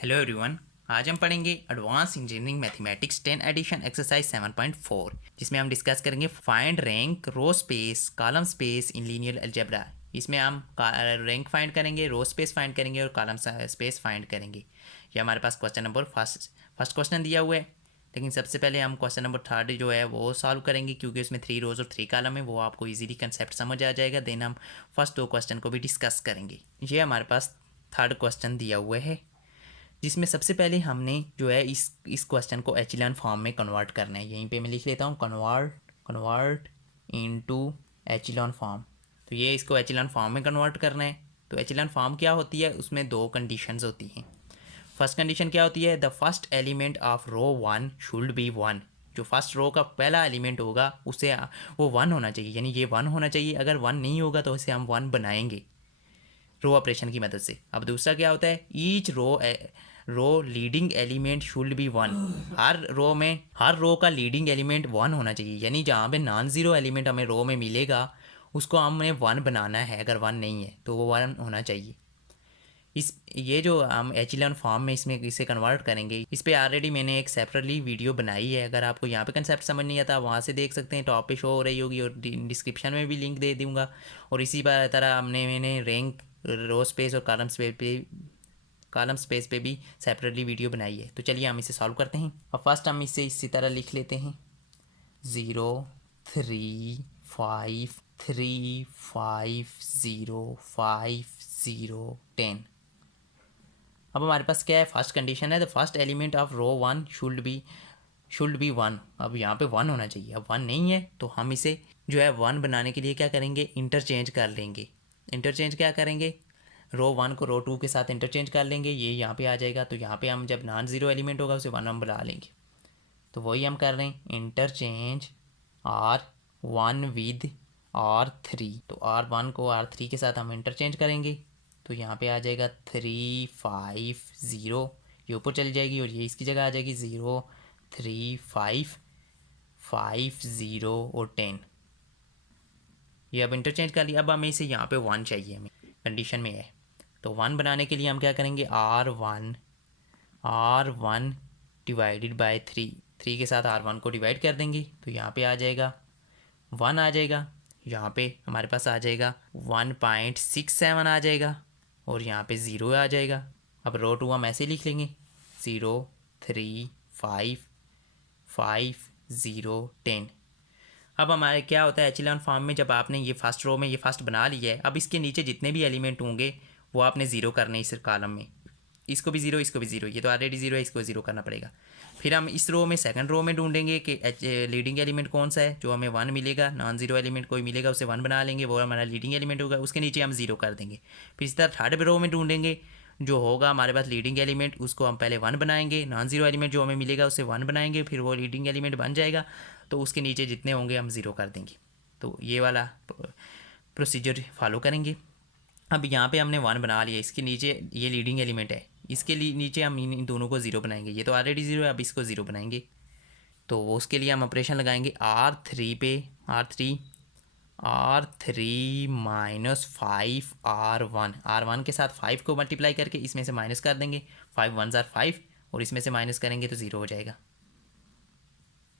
Hello everyone. आज हम पढ़ेंगे advance engineering mathematics 10 edition exercise 7.4, जिसमें हम डिस्कस करेंगे find rank row space column space in linear algebra. इसमें हम रैंक फाइंड करेंगे, रो स्पेस फाइंड करेंगे और कॉलम स्पेस फाइंड करेंगे। ये हमारे पास क्वेश्चन नंबर फर्स्ट क्वेश्चन दिया हुआ है। लेकिन सबसे पहले हम क्वेश्चन नंबर 3 जो है वो सॉल्व करेंगे, क्योंकि उसमें 3 रोज और 3 कॉलम है, वो आपको इजीली कंसेप्ट समझ आ जाएगा। देन हम फर्स्ट 2 क्वेश्चन को भी डिस्कस करेंगे। ये हमारे पास 3rd क्वेश्चन दिया हुआ है, जिसमें सबसे पहले हमने जो है इस क्वेश्चन को एचिलन फॉर्म में कन्वर्ट करना है। यहीं पे मैं लिख लेता हूँ कन्वर्ट इनटू एचिलन फॉर्म। तो ये इसको एचिलन फॉर्म में कन्वर्ट करना है। तो एचिलन फॉर्म क्या होती है, उसमें 2 कंडीशंस होती हैं। फर्स्ट कंडीशन क्या होती है, the first element of row 1 should be 1। जो फर्स्ट रो का पहला एलिमेंट होगा उसे वो 1 होना चाहिए, यानी ये 1 होना चाहिए। अगर 1 नहीं होगा तो उसे हम 1 बनाएंगे रो ऑपरेशन की मदद से। अब दूसरा क्या होता है, each row leading element should be 1। हर रो का लीडिंग एलिमेंट 1 होना चाहिए, यानी जहाँ पे नॉन ज़ीरो एलिमेंट हमें रो में मिलेगा उसको हमें 1 बनाना है। अगर 1 नहीं है तो वो 1 होना चाहिए। ये जो हम एचिलन फॉर्म में इसमें इसे कन्वर्ट करेंगे, इस पर ऑलरेडी मैंने एक सेपरेटली वीडियो बनाई है। अगर आपको यहाँ पे कंसेप्ट समझ नहीं आता वहाँ से देख सकते हैं, टॉप पे शो हो रही होगी और डिस्क्रिप्शन में भी लिंक दे दूँगा। और इसी तरह मैंने रैंक रो स्पेस और कॉलम स्पेस पे भी सेपरेटली वीडियो बनाई है। तो चलिए हम इसे सॉल्व करते हैं। और फर्स्ट हम इसे इसी तरह लिख लेते हैं 0 3 5 3 5 0 5 0 10। अब हमारे पास क्या है, फर्स्ट कंडीशन है the first element of row 1 should be 1। अब यहाँ पे 1 होना चाहिए। अब 1 नहीं है तो हम इसे जो है 1 बनाने के लिए क्या करेंगे, इंटरचेंज कर लेंगे। इंटरचेंज क्या करेंगे, रो 1 को रो 2 के साथ इंटरचेंज कर लेंगे। ये यहाँ पे आ जाएगा। तो यहाँ पे हम जब नॉन ज़ीरो एलिमेंट होगा उसे 1 हम बुला लेंगे। तो वही हम कर रहे हैं, इंटरचेंज R1 विद R3। तो R1 को R3 के साथ हम इंटरचेंज करेंगे। तो यहाँ पे आ जाएगा 3 5 0, ये ऊपर चली जाएगी और ये इसकी जगह आ जाएगी 0 3 5 5 0 और 10। ये अब इंटरचेंज कर लिया। अब हमें इसे यहाँ पे 1 चाहिए, हमें कंडीशन में है। तो 1 बनाने के लिए हम क्या करेंगे, R1 डिवाइडेड बाय 3 के साथ R1 को डिवाइड कर देंगे। तो यहाँ पे आ जाएगा 1 आ जाएगा। यहाँ पे हमारे पास आ जाएगा 1.67 आ जाएगा और यहाँ पे 0 आ जाएगा। अब रो 2 हम ऐसे लिख लेंगे 0 3 5 5 0 10। अब हमारे क्या होता है एचिलॉन फॉर्म में, जब आपने ये फर्स्ट रो में ये फर्स्ट बना लिया है, अब इसके नीचे जितने भी एलिमेंट होंगे वो आपने ज़ीरो करने हैं इस कॉलम में। इसको भी ज़ीरो, इसको भी ज़ीरो, ये तो ऑलरेडी ज़ीरो है, इसको ज़ीरो करना पड़ेगा। फिर हम इस रो में सेकंड रो में ढूंढेंगे कि लीडिंग एलिमेंट कौन सा है, जो हमें 1 मिलेगा। नॉन ज़ीरो एलिमेंट कोई मिलेगा उसे 1 बना लेंगे, वो हमारा लीडिंग एलिमेंट होगा, उसके नीचे हम ज़ीरो कर देंगे। फिर इस तरह थर्ड रो में ढूंढेंगे, जो होगा हमारे पास लीडिंग एलिमेंट, उसको हम पहले 1 बनाएंगे। नॉन ज़ीरो एलिमेंट जो हमें मिलेगा उसे 1 बनाएंगे, फिर वो लीडिंग एलिमेंट बन जाएगा। तो उसके नीचे जितने होंगे हम ज़ीरो कर देंगे। तो ये वाला प्रोसीजर फॉलो करेंगे। अब यहाँ पे हमने 1 बना लिया, इसके नीचे ये लीडिंग एलिमेंट है, इसके लिए नीचे हम इन दोनों को ज़ीरो बनाएंगे। ये तो ऑलरेडी ज़ीरो है, अब इसको ज़ीरो बनाएंगे। तो वो उसके लिए हम ऑपरेशन लगाएंगे R3 पे, R3 माइनस 5 R1 के साथ 5 को मल्टीप्लाई करके इसमें से माइनस कर देंगे। 5 1 ज़ार 5 और इसमें से माइनस करेंगे तो ज़ीरो हो जाएगा।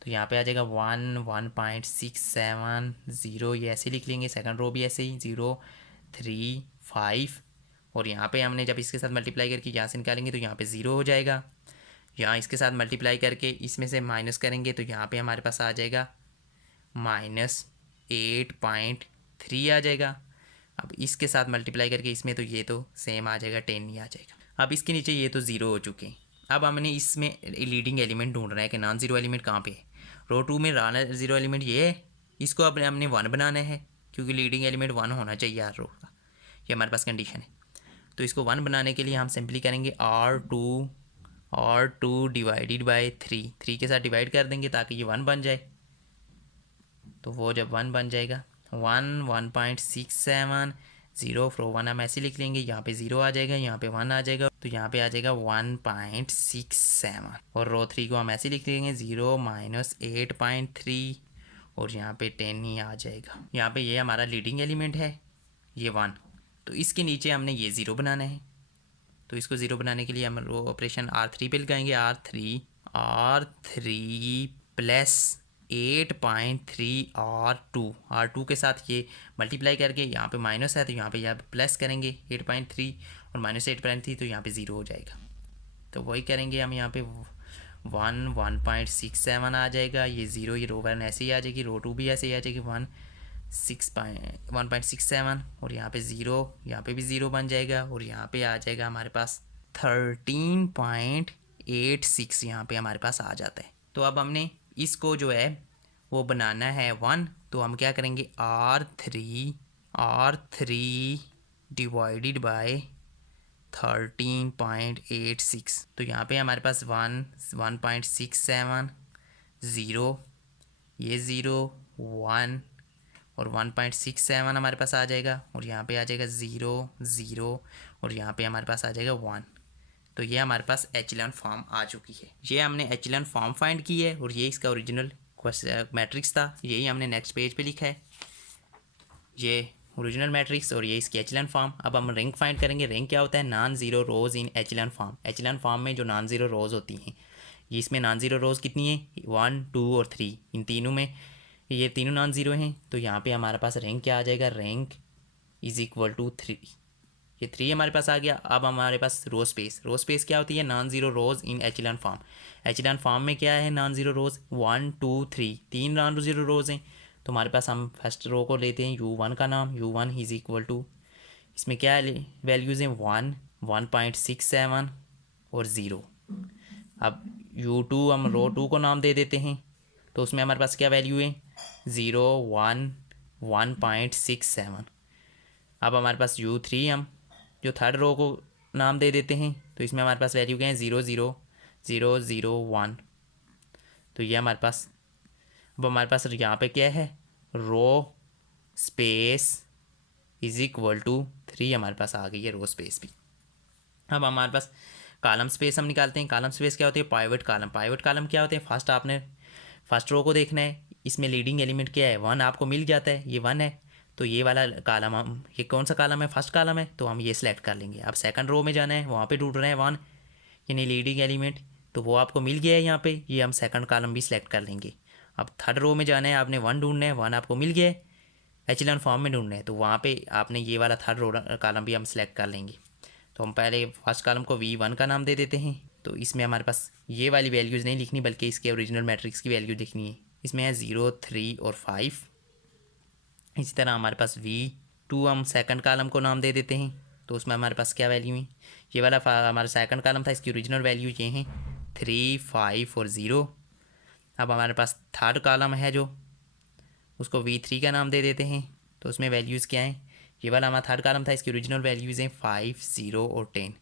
तो यहाँ पे आ जाएगा 1.67 0, ये ऐसे लिख लेंगे। सेकंड रो भी ऐसे ही 0 3 5 और यहाँ पे हमने जब इसके साथ मल्टीप्लाई करके यहाँ से निकालेंगे तो यहाँ पे 0 हो जाएगा। यहाँ इसके साथ मल्टीप्लाई करके इसमें से माइनस करेंगे तो यहाँ पे हमारे पास आ जाएगा -8.3 आ जाएगा। अब इसके साथ मल्टीप्लाई करके इसमें तो ये तो सेम आ जाएगा, 10 ही आ जाएगा। अब इसके नीचे ये तो ज़ीरो हो चुके हैं। अब हमने इसमें लीडिंग एलिमेंट ढूंढना है कि नॉन ज़ीरो एलिमेंट कहाँ पे है। रो 2 में नॉन ज़ीरो एलिमेंट ये है, इसको अब हमने 1 बनाना है, क्योंकि लीडिंग एलिमेंट 1 होना चाहिए हर रो का, ये हमारे पास कंडीशन है। तो इसको 1 बनाने के लिए हम सिंपली करेंगे R2 डिवाइडेड बाय 3 के साथ डिवाइड कर देंगे ताकि ये 1 बन जाए। तो वो जब 1 बन जाएगा 1.67 0 फ्रो 1 हम ऐसे लिख लेंगे। यहाँ पे 0 आ जाएगा, यहाँ पे 1 आ जाएगा, तो यहाँ पे आ जाएगा 1.67 और रो 3 को हम ऐसे लिख लेंगे 0 माइनस 8.3 और यहाँ पे 10 ही आ जाएगा। यहाँ पे ये हमारा लीडिंग एलिमेंट है, ये 1, तो इसके नीचे हमने ये 0 बनाना है। तो इसको ज़ीरो बनाने के लिए हम रो ऑपरेशन R3 पे लगाएंगे। R3 प्लस 8.3 R2 के साथ ये मल्टीप्लाई करके यहाँ पे माइनस है तो यहाँ पे प्लस करेंगे 8.3 और माइनस 8.3 तो यहाँ पे ज़ीरो हो जाएगा। तो वही करेंगे हम, यहाँ पे 1.67 आ जाएगा, ये ज़ीरो, ये रो 1 ऐसे ही आ जाएगी, रो 2 भी ऐसे ही आ जाएगी 1.67 और यहाँ पे ज़ीरो, यहाँ पे भी ज़ीरो बन जाएगा और यहाँ पे आ जाएगा हमारे पास 13.86 यहाँ पे हमारे पास आ जाता है। तो अब हमने इसको जो है वो बनाना है 1, तो हम क्या करेंगे R3 डिवाइडेड बाय 13.86, तो यहाँ पे हमारे पास 1.67 ज़ीरो, ये ज़ीरो 1 और 1.67 हमारे पास आ जाएगा और यहाँ पे आ जाएगा 0 0 और यहाँ पे हमारे पास आ जाएगा 1। तो ये हमारे पास एचेलॉन फॉर्म आ चुकी है। ये हमने एचेलॉन फॉर्म फाइंड की है और ये इसका ओरिजिनल मैट्रिक्स था, यही हमने नेक्स्ट पेज पे लिखा है, ये ओरिजिनल मैट्रिक्स और ये इसकी एचेलॉन फॉर्म। अब हम रैंक फाइंड करेंगे। रैंक क्या होता है? Non zero rows in echelon form. Echelon form में जो नॉन ज़ीरो रोज़ होती हैं, ये इसमें नॉन ज़ीरो रोज़ कितनी है? 1 2 और 3, इन तीनों में ये तीनों नॉन ज़ीरो हैं। तो यहाँ पे हमारे पास रैंक क्या आ जाएगा? रैंक इज़ इक्वल टू 3, ये 3 हमारे पास आ गया। अब हमारे पास रो स्पेस, रो स्पेस क्या होती है? Non zero rows in echelon form. Echelon form में क्या है? नॉन ज़ीरो रोज़ 1 2 3, 3 नॉन ज़ीरो रोज़ हैं। तो हमारे पास हम फर्स्ट रो को लेते हैं U1 का नाम, U1 इज़ इक्वल टू, इसमें क्या वैल्यूज़ हैं? 1 1.67 और 0। अब U2 हम रो 2 को नाम दे देते हैं, तो उसमें हमारे पास क्या वैल्यू है? 0 1 1.67। अब हमारे पास U3 हम जो थर्ड रो को नाम दे देते हैं, तो इसमें हमारे पास वैल्यू क्या है? 0 0 0 0 1। तो ये हमारे पास, अब हमारे पास यहाँ पे क्या है? Row space is equal to 3 हमारे पास आ गई है रो स्पेस भी। अब हमारे पास कॉलम स्पेस हम निकालते हैं। कॉलम स्पेस क्या होती है? Pivot column. पाइवट कॉलम क्या होते हैं? फर्स्ट आपने फर्स्ट रो को देखना है, इसमें लीडिंग एलिमेंट क्या है? 1 आपको मिल जाता है, ये 1 है, तो ये वाला कॉलम हम, ये कौन सा कॉलम है? फर्स्ट कॉलम है, तो हम ये सिलेक्ट कर लेंगे। अब सेकंड रो में जाना है, वहाँ पे ढूंढ रहे हैं 1 यानी लीडिंग एलिमेंट, तो वो आपको मिल गया है यहाँ पे, ये हम सेकंड कॉलम भी सिलेक्ट कर लेंगे। अब थर्ड रो में जाना है, आपने 1 ढूंढना है, 1 आपको मिल गया है, एचेलॉन फॉर्म में ढूंढना है, तो वहाँ पे आपने ये वाला थर्ड रो कॉलम भी हम सिलेक्ट कर लेंगे। तो हम पहले फर्स्ट कॉलम को V1 का नाम दे देते हैं। तो इसमें हमारे पास ये वाली वैल्यूज़ नहीं लिखनी, बल्कि इसके ओरिजिनल मैट्रिक्स की वैल्यू लिखनी है। इसमें है 0 3 और 5। इसी तरह हमारे पास V2 हम सेकंड कॉलम को नाम दे देते हैं, तो उसमें हमारे पास क्या वैल्यू है? ये वाला हमारा सेकंड कॉलम था, इसकी ओरिजिनल वैल्यू ये हैं 3 5 और 0। अब हमारे पास थर्ड कॉलम है जो, उसको V3 का नाम दे देते हैं, तो उसमें वैल्यूज़ क्या हैं? ये वाला हमारा थर्ड कॉलम था, इसकी ओरिजिनल वैल्यूज़ हैं 5 0 और 10।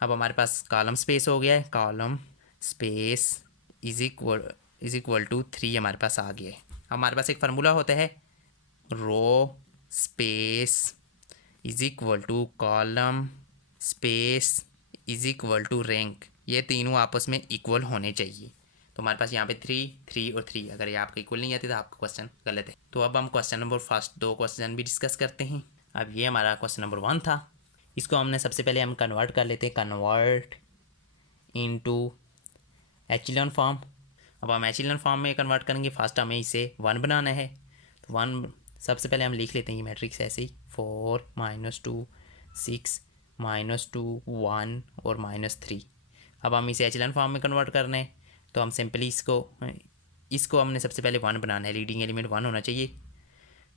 अब हमारे पास कॉलम स्पेस हो गया है, column space is equal to 3 हमारे पास आ गया है। हमारे पास एक फार्मूला होता है, row space is equal to column space is equal to rank, ये तीनों आपस में इक्वल होने चाहिए। तो हमारे पास यहाँ पे 3 3 और 3, अगर ये आपके इक्वल नहीं आते तो आपका क्वेश्चन गलत है। तो अब हम क्वेश्चन नंबर फर्स्ट 2 क्वेश्चन भी डिस्कस करते हैं। अब ये हमारा क्वेश्चन नंबर 1 था, इसको हमने सबसे पहले हम कन्वर्ट कर लेते हैं, कन्वर्ट इनटू एचेलॉन फॉर्म। अब हम एचेलॉन फॉर्म में कन्वर्ट करेंगे, फर्स्ट हमें इसे 1 बनाना है, तो 1 सबसे पहले हम लिख लेते हैं, ये मैट्रिक्स ऐसे ही 4 -2 6 -2 1 और -3। अब हम इसे एचेलॉन फॉर्म में कन्वर्ट करना है, तो हम सिंपली इसको हमने सबसे पहले 1 बनाना है, लीडिंग एलिमेंट 1 होना चाहिए,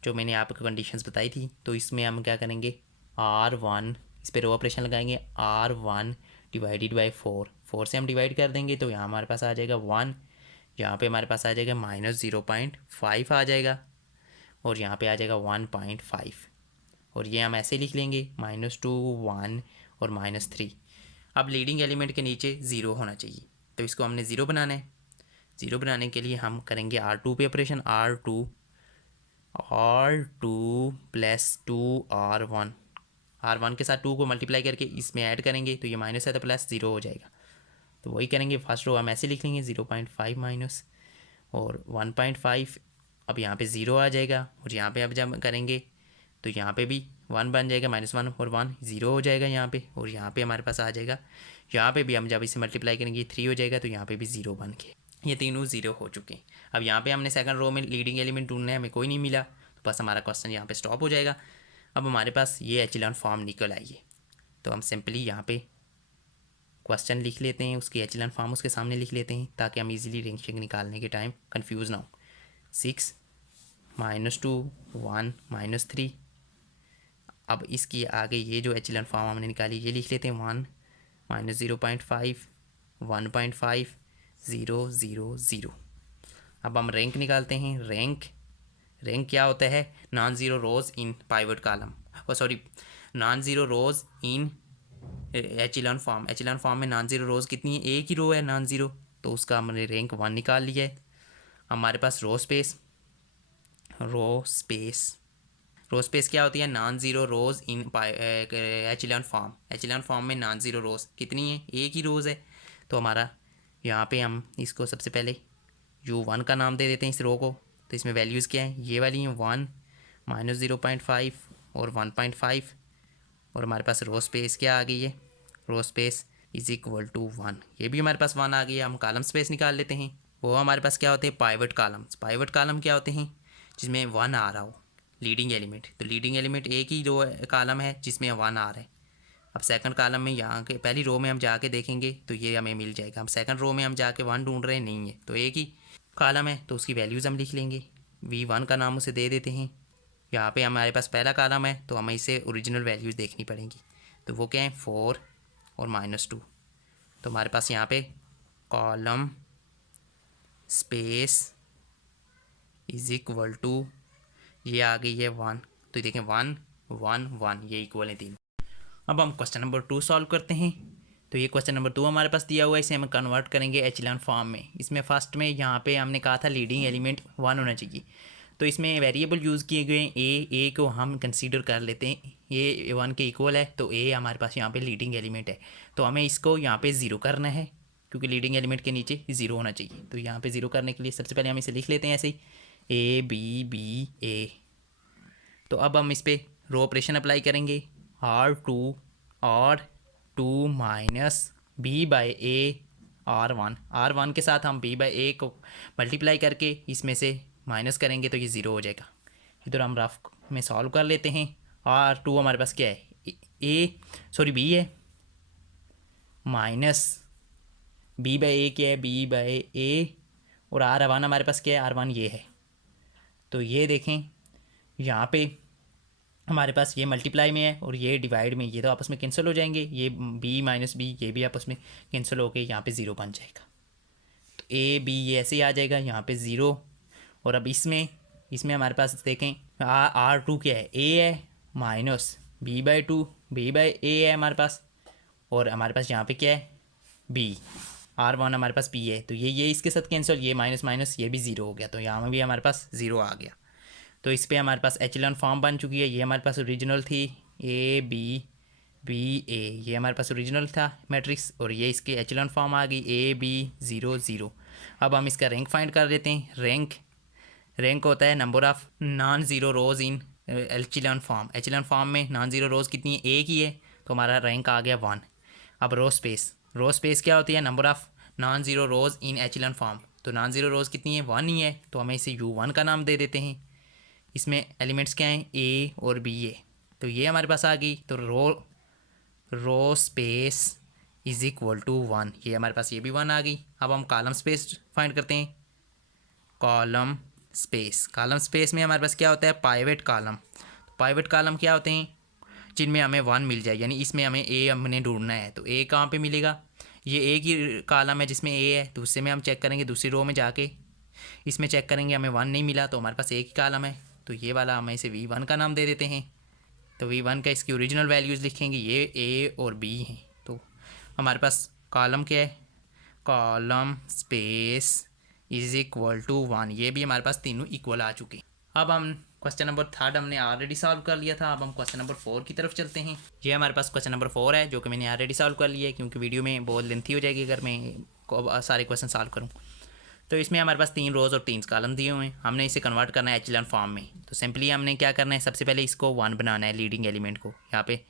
जो मैंने आपको कंडीशंस बताई थी। तो इसमें हम क्या करेंगे? R1, इस पर रो ऑपरेशन लगाएंगे, R1 डिवाइडेड बाई 4 से हम डिवाइड कर देंगे, तो यहाँ हमारे पास आ जाएगा 1, यहाँ पे हमारे पास आ जाएगा -0.5 आ जाएगा, और यहाँ पे आ जाएगा 1.5, और ये हम ऐसे लिख लेंगे -2 1 और -3। अब लीडिंग एलिमेंट के नीचे 0 होना चाहिए, तो इसको हमने 0 बनाना है। 0 बनाने के लिए हम करेंगे R2 पे ऑपरेशन, R2 प्लस 2 R1 के साथ 2 को मल्टीप्लाई करके इसमें ऐड करेंगे, तो ये माइनस है तो प्लस 0 हो जाएगा। तो वही करेंगे, फर्स्ट रो हम ऐसे लिख लेंगे 0.5 माइनस और 1.5। अब यहाँ पे 0 आ जाएगा, और यहाँ पे अब जब करेंगे तो तो यहाँ पे भी 1 बन जाएगा, -1 और 1 0 हो जाएगा यहाँ पे, और यहाँ पे हमारे पास आ जाएगा, यहाँ पे भी हम जब इसे मल्टीप्लाई करेंगे 3 हो जाएगा, तो यहाँ पे भी 0 बन के ये तीनों 0 हो चुके हैं। अब यहाँ पे हमने सेकंड रो में लीडिंग एलिमेंट ढूंढना है, हमें कोई नहीं मिला, तो बस हमारा क्वेश्चन यहाँ पे स्टॉप हो जाएगा। अब हमारे पास ये एचेलॉन फॉर्म निकल आई है, तो हम सिंपली यहाँ पे क्वेश्चन लिख लेते हैं, उसकी एचेलॉन फॉर्म उसके सामने लिख लेते हैं ताकि हम इजीली रैंक निकालने के टाइम कंफ्यूज ना हो। 6 -2 1 -3। अब इसकी आगे ये जो एचेलॉन फॉर्म हमने निकाली ये लिख लेते हैं, 1 -0.5 1.5 0 0 0। अब हम रैंक निकालते हैं। रैंक क्या होता है, non zero rows in pivot column, sorry non zero rows in echelon form. Echelon form में नॉन ज़ीरो रोज कितनी है, एक ही रो है नॉन ज़ीरो, तो उसका हमने रैंक 1 निकाल लिया है। हमारे पास रो स्पेस क्या होती है, non zero rows in echelon form. Echelon form में नॉन ज़ीरो रोज कितनी है, एक ही रोज़ है, तो हमारा यहाँ पे हम इसको सबसे पहले U1 का नाम दे देते हैं इस रो को। तो इसमें वैल्यूज़ क्या है, ये वाली हैं 1 -0.5 और 1.5, और हमारे पास रो स्पेस क्या आ गई है, row space is equal to 1। ये भी हमारे पास 1 आ गई है। हम कॉलम स्पेस निकाल लेते हैं, वो हमारे पास क्या होते हैं, पाइवट कॉलम्स। पाइवट कॉलम क्या होते हैं, जिसमें 1 आ रहा हो लीडिंग एलिमेंट। तो लीडिंग एलिमेंट एक ही रो कॉलम है जिसमें 1 आ रहा है। अब सेकंड कॉलम में यहाँ के पहली रो में हम जाके देखेंगे तो ये हमें मिल जाएगा। हम सेकंड रो में हम जाके 1 ढूंढ रहे हैं, नहीं है, तो एक ही कॉलम है, तो उसकी वैल्यूज़ हम लिख लेंगे। V1 का नाम उसे दे देते हैं। यहाँ पे हमारे पास पहला कॉलम है, तो हमें इसे ओरिजिनल वैल्यूज़ देखनी पड़ेंगी। तो वो क्या है, 4 और -2। तो हमारे पास यहाँ पे column space is equal to ये आ गई है 1। तो देखें 1 1 1 ये इक्वल है 3। अब हम क्वेश्चन नंबर 2 सॉल्व करते हैं। तो ये क्वेश्चन नंबर 2 हमारे पास दिया हुआ है, इसे हम कन्वर्ट करेंगे एचेलॉन फॉर्म में। इसमें फर्स्ट में यहाँ पे हमने कहा था लीडिंग एलिमेंट 1 होना चाहिए, तो इसमें वेरिएबल यूज़ किए गए ए को हम कंसीडर कर लेते हैं, ये 1 के इक्वल है, तो ए हमारे पास यहाँ पे लीडिंग एलिमेंट है। तो हमें इसको यहाँ पे 0 करना है, क्योंकि लीडिंग एलिमेंट के नीचे 0 होना चाहिए। तो यहाँ पे 0 करने के लिए सबसे पहले हम इसे लिख लेते हैं ऐसे ही, A B तो अब हम इस पर रो ऑपरेशन अप्लाई करेंगे, R2 माइनस B/A R1 के साथ हम B/A को मल्टीप्लाई करके इसमें से माइनस करेंगे तो ये 0 हो जाएगा। इधर हम रफ में सॉल्व कर लेते हैं। R2 हमारे पास क्या है, B है, माइनस B/A क्या है, B/A, और R1 हमारे पास क्या है, R1 ये है। तो ये देखें यहाँ पे हमारे पास ये मल्टीप्लाई में है और ये डिवाइड में, ये तो आपस में कैंसिल हो जाएंगे, ये B माइनस B ये भी आपस में कैंसिल होके यहाँ पे 0 बन जाएगा। तो A B ये ऐसे ही आ जाएगा, यहाँ पे 0। और अब इसमें हमारे पास देखें R2 क्या है, A है, माइनस B/2 B/A है हमारे पास, और हमारे पास यहाँ पे क्या है, B R1 हमारे पास B है। तो ये इसके साथ कैंसिल, ये माइनस माइनस ये भी 0 हो गया, तो यहाँ में भी हमारे पास 0 आ गया। तो इस पर हमारे पास एचेलॉन फॉर्म बन चुकी है। ये हमारे पास ओरिजिनल थी A ये हमारे पास ओरिजिनल था मैट्रिक्स, और ये इसकी एचेलॉन फॉर्म आ गई A 0 0। अब हम इसका रैंक फाइंड कर लेते हैं। रैंक होता है number of non zero rows in echelon form. Echelon form में नॉन ज़ीरो रोज़ कितनी है, एक ही है, तो हमारा रैंक आ गया 1। अब रो स्पेस क्या होती है, number of non zero rows in echelon form. तो नॉन ज़ीरो रोज़ कितनी है, 1 ही है, तो हमें इसे U1 का नाम दे देते हैं। इसमें एलिमेंट्स क्या हैं, A और B है, तो ये हमारे पास आ गई। तो row space is equal to 1, ये हमारे पास ये भी 1 आ गई। अब हम कॉलम स्पेस फाइंड करते हैं। कॉलम स्पेस में हमारे पास क्या होता है, पाइवट कॉलम। पाइवट कॉलम क्या होते हैं, जिनमें हमें 1 मिल जाए, यानी इसमें हमें A हमने ढूंढना है। तो A कहाँ पे मिलेगा, ये एक ही कॉलम है जिसमें A है, तो उससे में हम चेक करेंगे दूसरी रो में जाके, इसमें चेक करेंगे हमें 1 नहीं मिला, तो हमारे पास एक ही कॉलम है, तो ये वाला हम इसे V1 का नाम दे देते हैं। तो V1 का इसकी ओरिजिनल वैल्यूज़ लिखेंगे, ये A और B हैं। तो हमारे पास कॉलम क्या है, column space is equal to 1, ये भी हमारे पास तीनों इक्वल आ चुके हैं। अब हम क्वेश्चन नंबर 3 हमने ऑलरेडी सॉल्व कर लिया था। अब हम क्वेश्चन नंबर 4 की तरफ चलते हैं। ये हमारे पास क्वेश्चन नंबर 4 है, जो कि मैंने ऑलरेडी सॉल्व कर लिया है, क्योंकि वीडियो में बहुत लेंथी हो जाएगी अगर मैं सारे क्वेश्चन सॉल्व करूँ। तो इसमें हमारे पास 3 रोज़ और 3 कॉलम दिए हुए हैं, हमने इसे कन्वर्ट करना है एचेलॉन फॉर्म में। तो सिंपली हमने क्या करना है, सबसे पहले इसको 1 बनाना है लीडिंग एलिमेंट को यहाँ पे।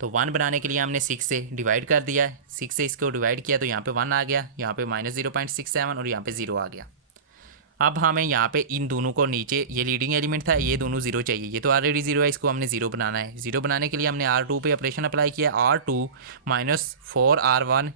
तो 1 बनाने के लिए हमने 6 से डिवाइड कर दिया है, 6 से इसको डिवाइड किया तो यहाँ पे 1 आ गया, यहाँ पे -0.67 और यहाँ पे 0 आ गया। अब हमें यहाँ पे इन दोनों को नीचे, ये लीडिंग एलिमेंट था, ये दोनों जीरो चाहिए, ये तो ऑलरेडी जीरो है, इसको हमने जीरो बनाना है। जीरो बनाने के लिए हमने R2 पे ऑपरेशन अप्लाई किया, R2 -4R1,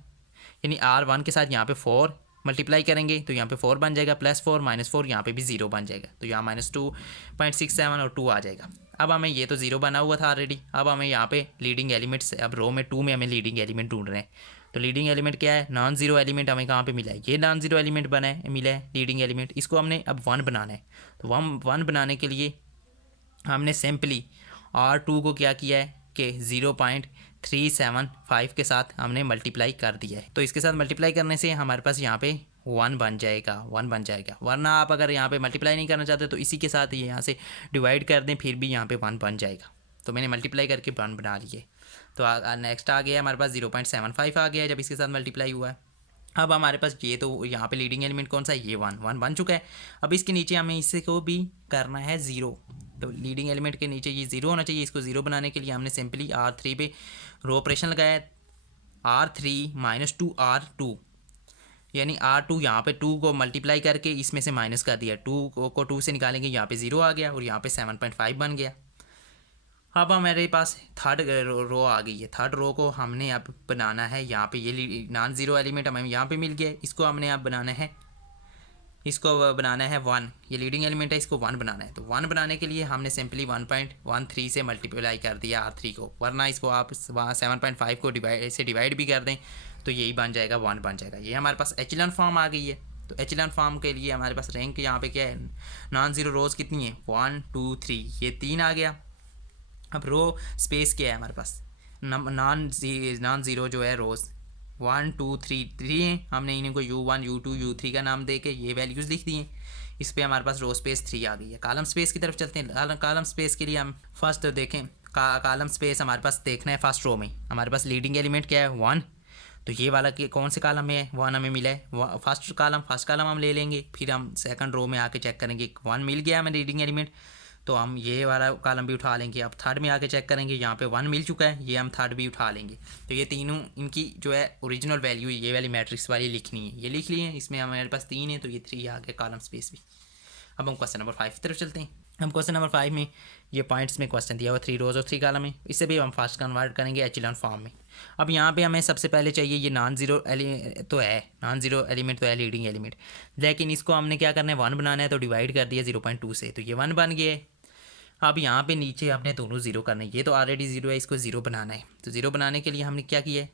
यानी R1 के साथ यहाँ पे 4 मल्टीप्लाई करेंगे तो यहाँ पे 4 बन जाएगा, +4 -4 यहाँ पे भी 0 बन जाएगा, तो यहाँ -2.67 और 2 आ जाएगा। अब हमें ये तो 0 बना हुआ था ऑलरेडी, अब हमें यहाँ पे लीडिंग एलिमेंट से, अब रो में 2 में हमें लीडिंग एलिमेंट ढूंढ रहे हैं। तो लीडिंग एलिमेंट क्या है, नॉन जीरो एलिमेंट हमें कहाँ पे मिला है, ये नॉन जीरो एलिमेंट बना है, मिला है लीडिंग एलिमेंट, इसको हमने अब 1 बनाना है। तो 1 बनाने के लिए हमने सिंपली R2 को क्या किया है कि 0.375 के साथ हमने मल्टीप्लाई कर दिया है। तो इसके साथ मल्टीप्लाई करने से हमारे पास यहाँ पे 1 बन जाएगा, 1 बन जाएगा। वरना आप अगर यहाँ पे मल्टीप्लाई नहीं करना चाहते तो इसी के साथ ये यहाँ से डिवाइड कर दें, फिर भी यहाँ पे 1 बन जाएगा। तो मैंने मल्टीप्लाई करके 1 बना लिए। तो नेक्स्ट आ गया हमारे पास 0.75 आ गया है जब इसके साथ मल्टीप्लाई हुआ है। अब हमारे पास ये तो यहाँ पे लीडिंग एलिमेंट कौन सा है, ये 1 बन चुका है। अब इसके नीचे हमें इससे को भी करना है 0, तो लीडिंग एलिमेंट के नीचे ये 0 होना चाहिए। इसको 0 बनाने के लिए हमने सिंपली R3 पे रो ऑपरेशन लगाया, R3 -2R2, यानी R2 यहाँ पे 2 को मल्टीप्लाई करके इसमें से माइनस कर दिया, 2 को 2 से निकालेंगे, यहाँ पे 0 आ गया और यहाँ पे 7.5 बन गया। अब हमारे पास थर्ड रो आ गई है, थर्ड रो को हमने अब बनाना है यहाँ पे, ये नॉन ज़ीरो एलिमेंट हमें यहाँ पे मिल गया है, इसको हमने अब बनाना है, इसको बनाना है 1, ये लीडिंग एलिमेंट है, इसको 1 बनाना है। तो 1 बनाने के लिए हमने सिंपली 1.13 से मल्टीप्लाई कर दिया R3 को, वरना इसको आप 7.5 को डिवाइड भी कर दें तो यही बन जाएगा, 1 बन जाएगा। ये हमारे पास एचेलॉन फॉर्म आ गई है। तो एचेलॉन फॉर्म के लिए हमारे पास रैंक यहाँ पे क्या है, नॉन ज़ीरो रोज़ कितनी है, 1 2 3, ये 3 आ गया। अब रो स्पेस क्या है हमारे पास, नॉन ज़ीरो जो है रोज़ 1 2 3 हैं, हमने इनको U1 U2 U3 का नाम दे के ये वैल्यूज़ लिख दी हैं। इस पर हमारे पास रो स्पेस 3 आ गई है। कॉलम स्पेस की तरफ चलते हैं। कॉलम स्पेस के लिए हम फर्स्ट देखें, कॉलम स्पेस हमारे पास देखना है फर्स्ट रो में, हमारे पास लीडिंग एलिमेंट क्या है 1, तो ये वाला कि कौन से कॉलम में है, 1 हमें मिला है, फर्स्ट कॉलम हम ले लेंगे, फिर हम सेकंड रो में आके चेक करेंगे 1 मिल गया हमें लीडिंग एलिमेंट, तो हम ये वाला कॉलम भी उठा लेंगे। अब थर्ड में आके चेक करेंगे, यहाँ पे 1 मिल चुका है, ये हम थर्ड भी उठा लेंगे। तो ये तीनों इनकी जो है ओरिजिनल वैल्यू ये वाली मैट्रिक्स वाली लिखनी है, ये लिख लिए हैं। इसमें हमारे पास 3 है तो ये 3 आ गया कॉलम स्पेस भी। अब हम क्वेश्चन नंबर 5 की तरफ चलते हैं। हम क्वेश्चन नंबर 5 में ये पॉइंट्स में क्वेश्चन दिया हुआ 3 रोज़ और 3 कॉलम में, इससे भी हम फास्ट कन्वर्ट करेंगे एचेलॉन फॉर्म में। अब यहाँ पे हमें सबसे पहले चाहिए, ये नॉन ज़ीरो एलिमेंट तो है लीडिंग एलिमेंट, लेकिन इसको हमने क्या करना है 1 बनाना है, तो डिवाइड कर दिया 0.2 से, तो ये 1 बन गया है। अब यहाँ पे नीचे हमने दोनों 0 करना है, ये तो ऑलरेडी 0 है, इसको 0 बनाना है। तो 0 बनाने के लिए हमने क्या किया है,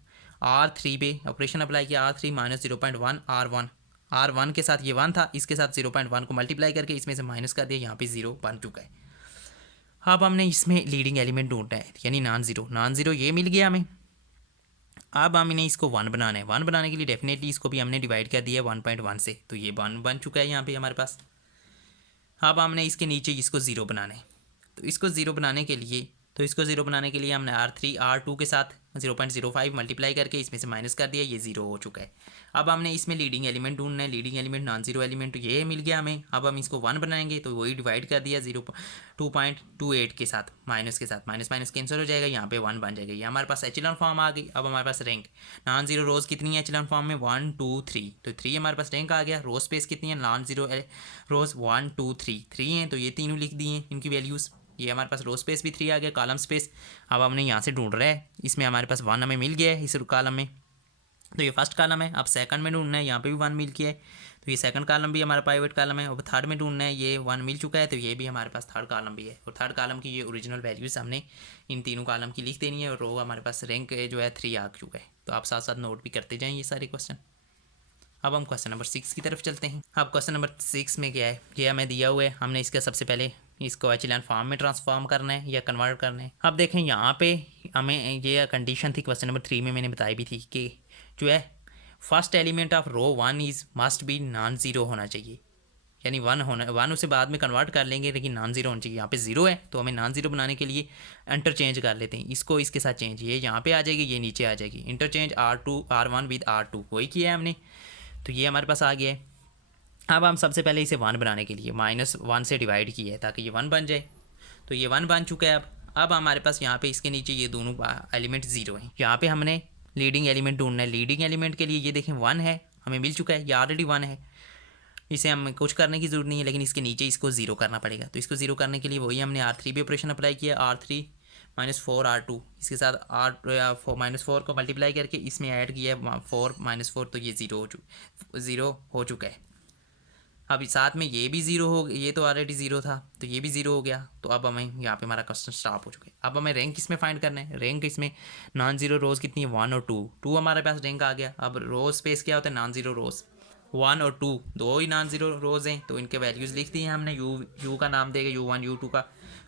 R3 पे ऑपरेशन अप्लाई किया, R3 -0.1 R1 के साथ ये 1 था, इसके साथ 0.1 को मल्टीप्लाई करके इसमें से माइनस कर दिया, यहाँ पे 0 बन चुका है। अब हमने इसमें लीडिंग एलिमेंट ढूंढना है, यानी नॉन ज़ीरो ये मिल गया हमें। अब हमने इसको 1 बनाना है, 1 बनाने के लिए डेफिनेटली इसको भी हमने डिवाइड कर दिया 1.1 से, तो ये 1 बन चुका है यहाँ पे हमारे पास। अब हमने इसके नीचे इसको 0 बनाना है, तो इसको 0 बनाने के लिए हमने R3 R2 के साथ 0.05 मल्टीप्लाई करके इसमें से माइनस कर दिया, ये 0 हो चुका है। अब हमने इसमें लीडिंग एलिमेंट ढूंढना है, leading element non zero element, तो ये मिल गया हमें। अब हम इसको 1 बनाएंगे तो वही डिवाइड कर दिया 2.28 के साथ, माइनस के साथ, माइनस कैंसिल हो जाएगा, यहाँ पे 1 बन जाएगा। ये हमारे पास एचेलॉन फॉर्म आ गई। अब हमारे पास रैंक नॉन ज़ीरो रोज़ कितनी है एचेलॉन फॉर्म में, 1 2 3, तो 3 हमारे पास रैंक आ गया। रो स्पेस कितनी है नॉन ज़ीरो रोज़ 1 2 3 हैं, तो ये तीनों लिख दिए हैं इनकी वैल्यूज़। ये हमारे पास रो स्पेस भी 3 आ गया, कॉलम स्पेस अब हमने यहाँ से ढूंढ रहा है, इसमें हमारे पास 1 हमें मिल गया है इस कॉलम में, तो ये फर्स्ट कॉलम है। अब सेकंड में ढूंढना है, यहाँ पे भी 1 मिल गया है, तो ये सेकंड कॉलम भी हमारा प्राइवेट कॉलम है। अब थर्ड में ढूंढना है, ये 1 मिल चुका है, तो ये भी हमारे पास थर्ड कॉलम भी है, और थर्ड कॉलम की ये ओरिजिनल वैल्यूज़ हमने इन तीनों कॉलम की लिख देनी है, और रो हमारे पास रैंक जो है 3 आ चुका है। तो आप साथ साथ नोट भी करते जाएँ ये सारे क्वेश्चन। अब हम क्वेश्चन नंबर 6 की तरफ चलते हैं। अब क्वेश्चन नंबर 6 में क्या है, ये हमें दिया हुआ है, हमने इसका सबसे पहले इसको एचेलॉन फॉर्म में ट्रांसफॉर्म करना है या कन्वर्ट करना है। अब देखें यहाँ पे हमें ये कंडीशन थी क्वेश्चन नंबर 3 में, मैंने बताई भी थी कि जो है first element of row 1 is must be non zero होना चाहिए, यानी 1 उसे बाद में कन्वर्ट कर लेंगे, लेकिन नॉन ज़ीरो होना चाहिए। यहाँ पे 0 है, तो हमें नॉन ज़ीरो बनाने के लिए इंटरचेंज कर लेते हैं, इसको इसके साथ चेंज, ये यहाँ पे आ जाएगी, ये नीचे आ जाएगी, इंटरचेंज R1 विद R2 वही किया है हमने, तो ये हमारे पास आ गया है। अब हम सबसे पहले इसे 1 बनाने के लिए -1 से डिवाइड किया है ताकि ये 1 बन जाए। तो ये 1 बन चुका है। अब हमारे पास यहाँ पे इसके नीचे ये दोनों एलिमेंट 0 हैं। यहाँ पे हमने लीडिंग एलिमेंट ढूंढना है। लीडिंग एलिमेंट के लिए ये देखें 1 है, हमें मिल चुका है, ये ऑलरेडी 1 है, इसे हमें कुछ करने की ज़रूरत नहीं है, लेकिन इसके नीचे इसको 0 करना पड़ेगा। तो इसको 0 करने के लिए वही हमने R3 भी ऑपरेशन अप्लाई किया। R3 -4 R2 इसके साथ -4 को मल्टीप्लाई करके इसमें ऐड किया 4 -4, तो ये 0 हो चुका है। अब साथ में ये भी 0 हो, ये तो ऑलरेडी 0 था, तो ये भी 0 हो गया। तो अब हमें यहाँ पे हमारा क्वेश्चन स्टॉप हो चुका है। अब हमें रैंक इसमें फाइंड करना है। रैंक इसमें नॉन ज़ीरो रोज़ कितनी है, 1 और 2 हमारे पास रैंक आ गया। अब रोज स्पेस क्या होता है, नॉन ज़ीरो रोज़ 1 और 2 दो ही नॉन ज़ीरो रोज़ हैं, तो इनके वैल्यूज़ लिख दी हैं हमने। यू का नाम देगा U1 U2 का।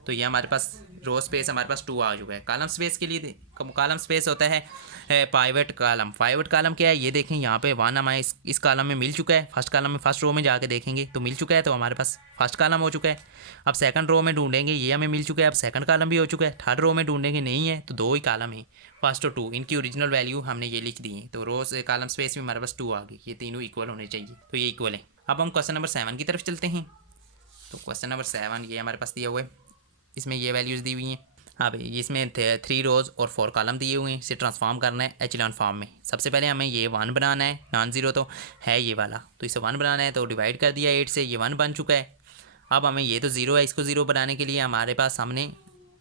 तो ये हमारे पास रो स्पेस हमारे पास 2 आ चुका है। कॉलम स्पेस के लिए कॉलम स्पेस होता है पाइवट कॉलम। पाइवट कॉलम क्या है, ये देखें यहाँ पे 1 हमारे इस कॉलम में मिल चुका है। फर्स्ट कॉलम में फर्स्ट रो में जाके देखेंगे तो मिल चुका है, तो हमारे पास फर्स्ट कॉलम हो चुका है। अब सेकंड रो में ढूंढेंगे, ये हमें मिल चुका है, अब सेकंड कॉलम भी हो चुका है। थर्ड रो में ढूंढेंगे, नहीं है, तो 2 ही कॉलम है, फर्स्ट और 2, इनकी ओरिजिनल वैल्यू हमने ये लिख दी है। तो रो से कॉलम स्पेस में हमारे पास 2 आ गई, ये तीनों इक्वल होने चाहिए, तो ये इक्वल है। अब हम क्वेश्चन नंबर 7 की तरफ चलते हैं। तो क्वेश्चन नंबर 7 ये हमारे पास दिया हुआ है, इसमें ये वैल्यूज़ दी हुई हैं। अब इसमें 3 रोज़ और 4 कॉलम दिए हुए हैं। इसे ट्रांसफॉर्म करना है एचेलॉन फॉर्म में। सबसे पहले हमें ये 1 बनाना है, नॉन ज़ीरो तो है ये वाला, तो इसे 1 बनाना है। तो डिवाइड कर दिया 8 से, ये 1 बन चुका है। अब हमें ये तो 0 है, इसको 0 बनाने के लिए हमारे पास हमने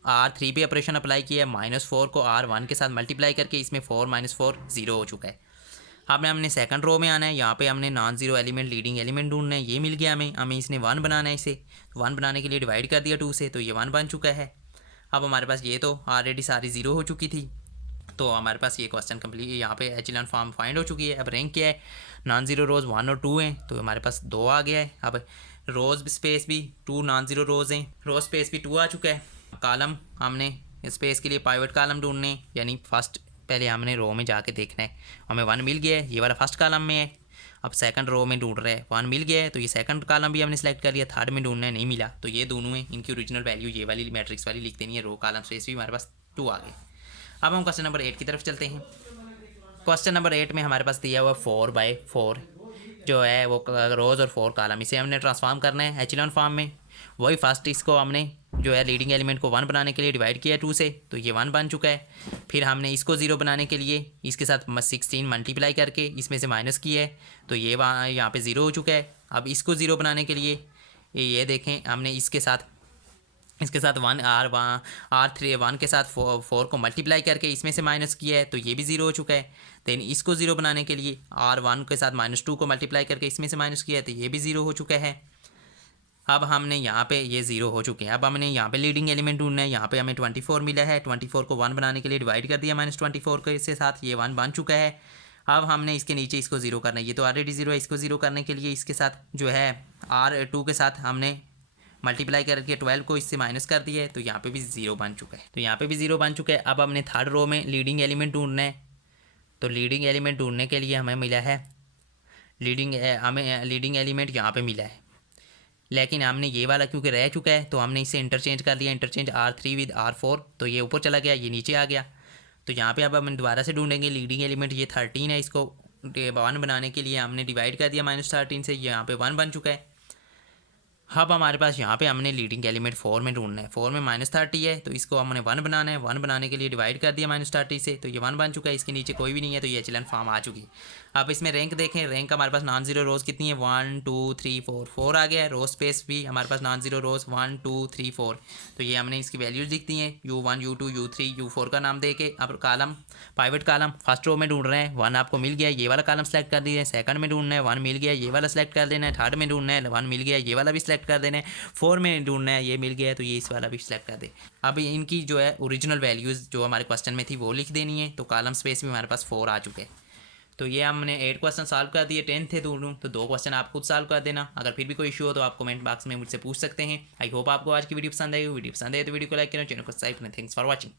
R3 पे ऑपरेशन अप्लाई किया है। -4 को R1 के साथ मल्टीप्लाई करके इसमें 4 -4 0 हो चुका है। अब हमने सेकंड रो में आना है। यहाँ पे हमने non zero element leading element ढूंढना है, ये मिल गया हमें इसने 1 बनाना है। इसे 1 बनाने के लिए डिवाइड कर दिया 2 से, तो ये 1 बन चुका है। अब हमारे पास ये तो ऑलरेडी सारी 0 हो चुकी थी, तो हमारे पास ये क्वेश्चन कंप्लीट, यहाँ पे एचेलॉन फॉर्म फाइंड हो चुकी है। अब रैंक क्या है, नॉन ज़ीरो रोज़ 1 और 2 हैं, तो हमारे पास 2 आ गया है। अब रोज़ स्पेस भी 2 नॉन ज़ीरो रोज़ हैं, रोज़ स्पेस भी 2 आ चुका है। कॉलम हमने स्पेस के लिए पाइवट कॉलम ढूंढने, यानी फर्स्ट पहले हमने रो में जाके देखना है। हमें 1 मिल गया है, ये वाला फर्स्ट कॉलम में है। अब सेकंड रो में ढूंढ रहे हैं, 1 मिल गया है, तो ये सेकंड कॉलम भी हमने सेलेक्ट कर लिया। थर्ड में ढूंढना है, नहीं मिला, तो ये दोनों हैं, इनकी ओरिजिनल वैल्यू ये वाली मैट्रिक्स वाली लिख देनी है। रो कॉलम स्पेस भी हमारे पास 2 आ गए। अब हम क्वेश्चन नंबर 8 की तरफ चलते हैं। क्वेश्चन नंबर 8 में हमारे पास दिया हुआ 4/4 जो है वो रोज़ और 4 कॉलम, इसे हमने ट्रांसफॉर्म करना है एचेलॉन फॉर्म में। वही फर्स्ट इसको हमने जो है लीडिंग एलिमेंट को 1 बनाने के लिए डिवाइड किया 2 से, तो ये 1 बन चुका है। फिर हमने इसको 0 बनाने के लिए इसके साथ 16 मल्टीप्लाई करके इसमें से माइनस किया है, तो ये यहाँ पे 0 हो चुका है। अब इसको 0 बनाने के लिए ये देखें, हमने इसके साथ 1 के साथ 4 को मल्टीप्लाई करके इसमें से माइनस किया है, तो ये भी 0 हो चुका है। देन इसको 0 बनाने के लिए R1 के साथ -2 को मल्टीप्लाई करके इसमें से माइनस किया है, तो ये भी 0 हो चुका है। अब हमने यहाँ पे ये 0 हो चुके हैं। अब हमने यहाँ पे लीडिंग एलिमेंट ढूंढना है। यहाँ पे हमें 24 मिला है, 24 को 1 बनाने के लिए डिवाइड कर दिया -24 के से साथ, ये 1 बन चुका है। अब हमने इसके नीचे इसको 0 करना है, ये तो ऑलरेडी 0 है, इसको 0 करने के लिए इसके साथ जो है R2 के साथ हमने मल्टीप्लाई करके 12 को इससे माइनस कर दिया है, तो यहाँ पे भी 0 बन चुका है। तो यहाँ पे भी 0 बन चुका है। अब हमने थर्ड रो में लीडिंग एलिमेंट ढूंढना है। तो लीडिंग एलिमेंट ढूंढने के लिए हमें मिला है लीडिंग एलिमेंट यहाँ पे मिला है, लेकिन हमने ये वाला क्योंकि रह चुका है तो हमने इसे इंटरचेंज कर दिया। इंटरचेंज R3 विद R4, तो ये ऊपर चला गया, ये नीचे आ गया। तो यहाँ पे अब हम दोबारा से ढूंढेंगे लीडिंग एलिमेंट। ये 13 है, इसको 1 बनाने के लिए हमने डिवाइड कर दिया -13 से, यहाँ पे 1 बन चुका है। अब हमारे पास यहाँ पे हमने लीडिंग एलिमेंट 4 में ढूंढना है। 4 में -30 है, तो इसको हमने 1 बनाना है। 1 बनाने के लिए डिवाइड कर दिया -30 से, तो ये 1 बन चुका है। इसके नीचे कोई भी नहीं है, तो ये एचेलॉन फॉर्म आ चुकी है। अब इसमें रैंक देखें, रैंक हमारे पास नॉन ज़ीरो रोज़ कितनी है, 1 2 3 4 आ गया है। रो स्पेस भी हमारे पास नॉन ज़ीरो रोज़ 1 2 3 4, तो ये हमने इसकी वैल्यूज लिख दी हैं। U1 U2 U3 U4 का नाम दे के। अब column pivot column first row में ढूंढ रहे हैं, 1 आपको मिल गया, ये वाला कॉलम सेलेक्ट कर दीजिए। सेकंड में ढूंढना है, 1 मिल गया, ये वाला सेलेक्ट कर देना है। थर्ड में ढूंढना है, 1 मिल गया, ये वाला भी सिलेक्ट कर देना है। 4 में ढूंढना है, ये मिल गया है, तो ये इस वाला भी सिलेक्ट कर दे। अब इनकी जो है ओरिजिनल वैल्यूज़ जो हमारे क्वेश्चन में थी वो लिख देनी है। तो कॉलम स्पेस में हमारे पास 4 आ चुके हैं। तो ये हमने 8 क्वेश्चन सॉल्व कर दिए, 10 थे दोनों, तो 2 क्वेश्चन आप खुद सॉल्व कर देना। अगर फिर भी कोई इशू हो तो आप कमेंट बॉक्स में मुझसे पूछ सकते हैं। आई होप आपको आज की वीडियो पसंद आई। वीडियो पसंद है तो वीडियो को लाइक करें, चैनल को सब्सक्राइब करें। Thanks for watching.